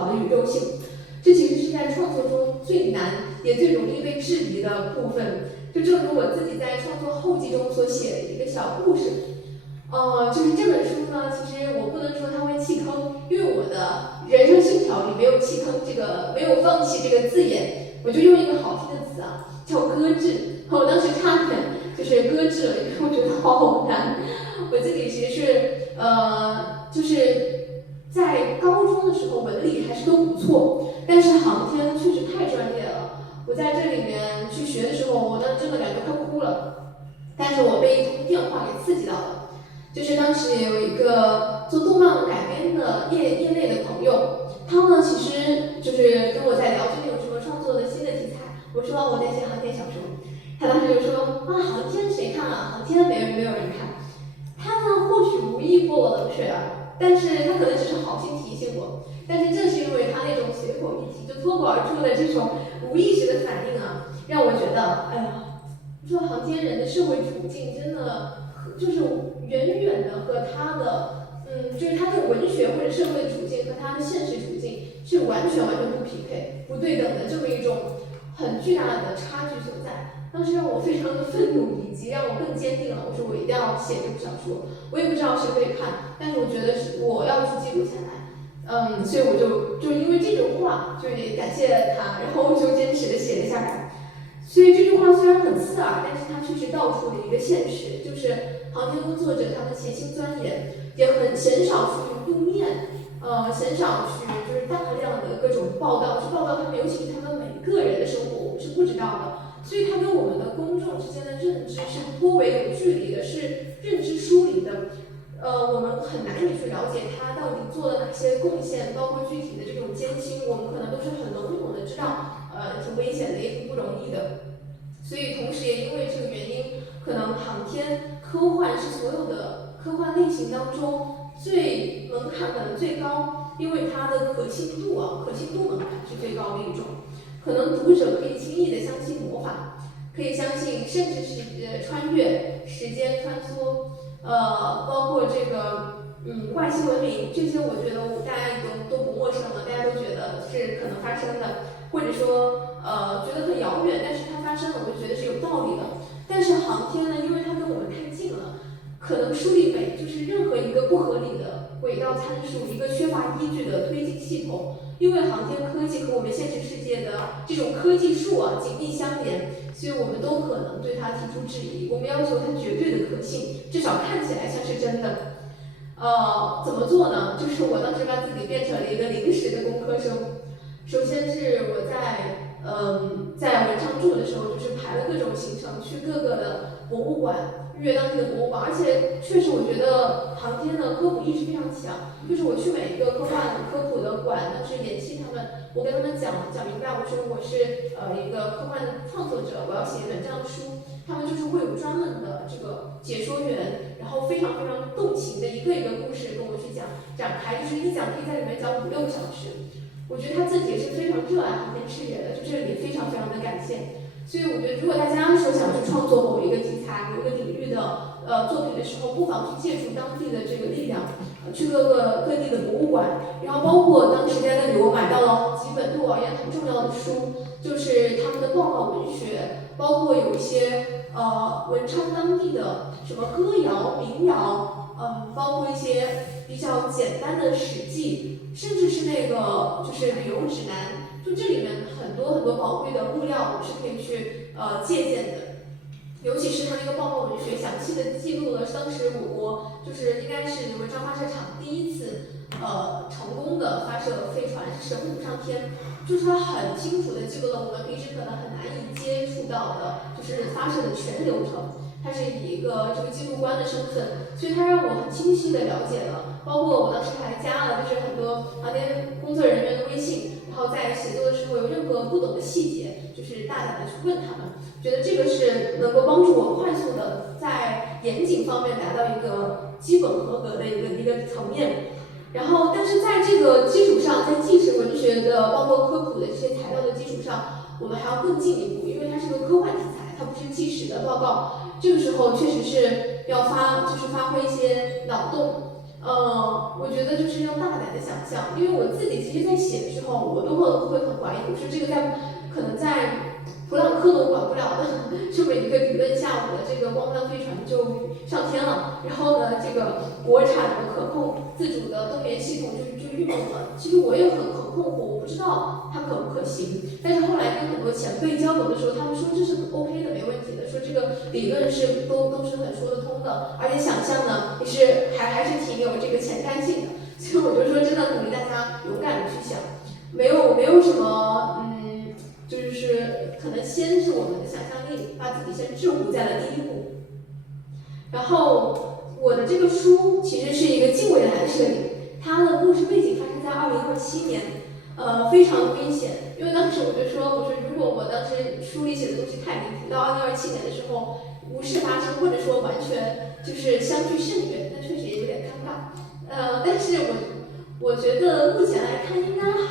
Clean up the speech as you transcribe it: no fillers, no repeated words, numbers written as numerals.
好的宇宙性。这其实是在创作中最难也最容易被质疑的部分。就正如我自己在创作后记中所写的一个小故事，就是这本书呢，其实我不能说它会弃坑，因为我的人生信条里没有弃坑这个，没有放弃这个字眼，我就用一个好听的词啊，叫搁置。我当时差点就是搁置了，因为我觉得好难。我自己其实是就是在高中的时候文理还是都不错，但是航天确实太专业了。我在这里面去学的时候，我当时真的感觉快哭了。但是我被一通电话给刺激到了，就是当时也有一个做动漫改编的业内的朋友，他呢其实就是跟我在聊最近有什么创作的新的题材，我说我在写航天小说，他当时就说航天谁看啊？航天没有人看。他呢或许无意泼我冷水啊，但是他可能只是好心提醒我。但是正是因为他那种随口一提就脱口而出的这种无意识的反应啊，让我觉得，哎呀，说航天人的社会处境真的就是远远的和他的，就是他的文学或者社会处境和他的现实处境是完全不匹配、不对等的这么一种很巨大的差距所在。当时让我非常的愤怒，以及让我更坚定了，我说我一定要写这部小说。我也不知道谁会看，但是我觉得是我要去记录下来。所以我就因为这句话，就也感谢他，然后我就坚持的写了下来。所以这句话虽然很刺耳，但是它确实道出了一个现实，就是航天工作者他们潜心钻研，也鲜少去露面，鲜少去就是大量的各种报道，去报道他们，尤其是他们每个人的生活，我们是不知道的。所以它跟我们的公众之间的认知是颇为有距离的，是认知疏离的。我们很难以去了解他到底做了哪些贡献，包括具体的这种艰辛，我们可能都是很笼统的知道，挺危险的，也挺不容易的。所以同时也因为这个原因，可能航天科幻是所有的科幻类型当中最门槛可能最高，因为它的可信度门槛是最高的一种。可能读者可以轻易的相信魔法，可以相信甚至是穿越时间穿梭，包括这个外星文明，这些我觉得大家都不陌生了，大家都觉得是可能发生的，或者说觉得很遥远，但是它发生了，我就觉得是有道理的。但是航天呢，因为它跟我们太近了，可能梳理美就是任何一个不合理的轨道参数，一个缺乏依据的推进系统。因为航天科技和我们现实世界的这种科技树紧密相连，所以我们都可能对它提出质疑。我们要求它绝对的可信，至少看起来像是真的。怎么做呢？就是我当时把自己变成了一个临时的工科生。首先是我在文昌住的时候，就是排了各种行程，去各个的博物馆，预约当地的博物馆，而且确实我觉得航天的科普意识非常强。就是我去每一个科幻科普的馆，当时联系他们，我跟他们讲明白，我说我是一个科幻的创作者，我要写一本这样的书，他们就是会有专门的这个解说员，然后非常动情的一个一个故事跟我去展开，就是一讲可以在里面讲5-6个小时。我觉得他自己也是非常热爱航天事业的，就这里非常的感谢。所以我觉得，如果大家说想去创作某一个题材、某一个领域的作品的时候，不妨去借助当地的这个力量，去各地的博物馆，然后包括当时在那里我买到了几本对我而言很重要的书，就是他们的报告文学，包括有一些文昌当地的什么歌谣、民谣，包括一些比较简单的史记，甚至是那个就是旅游指南，就这里面很多宝贵的物料，我是可以去借鉴的。尤其是他那个报告文学，详细的记录了当时我国就是应该是文昌发射场第一次成功的发射飞船是神虎上天，就是他很清楚的记录了我们平时可能很难以接触到的，就是发射的全流程。他是以一个这个记录官的身份，所以他让我很清晰的了解了，包括我当时还加了就是很多航天工作人员的微信，然后在写作的时候有任何不懂的细节，就是大胆的去问他们，觉得这个是能够帮助我快速的在严谨方面达到一个基本合格的一个层面。然后，但是在这个基础上，在纪实文学的包括科普的这些材料的基础上，我们还要更进一步，因为它是个科幻题材，它不是纪实的报告。这个时候确实是要发挥一些脑洞，我觉得就是要大胆的想象，因为我自己其实在写的时候，我都会很怀疑，我说这个可能在普朗克都管不了的这么一个理论下，我的这个光帆飞船就上天了，然后呢，这个国产的可控自主的冬眠系统就运用了。其实我也很困惑，我不知道它可不可行。但是后来跟很多前辈交流的时候，他们说这是 OK 的，没问题的，说这个理论都是很说得通的，而且想象呢也是还是挺有这个前瞻性的。所以我就说真的鼓励大家勇敢的去想，没有什么就是可能先是我们的想象力把自己先置乎在了第一步。然后我的这个书其实是一个近未来的设定，它的故事背景发生在2027年，非常危险。因为当时我说如果我当时书里写的东西太离谱，到2027年的时候无事发生，或者说完全就是相距甚远，那确实也有点尴尬。但是我觉得目前来看应该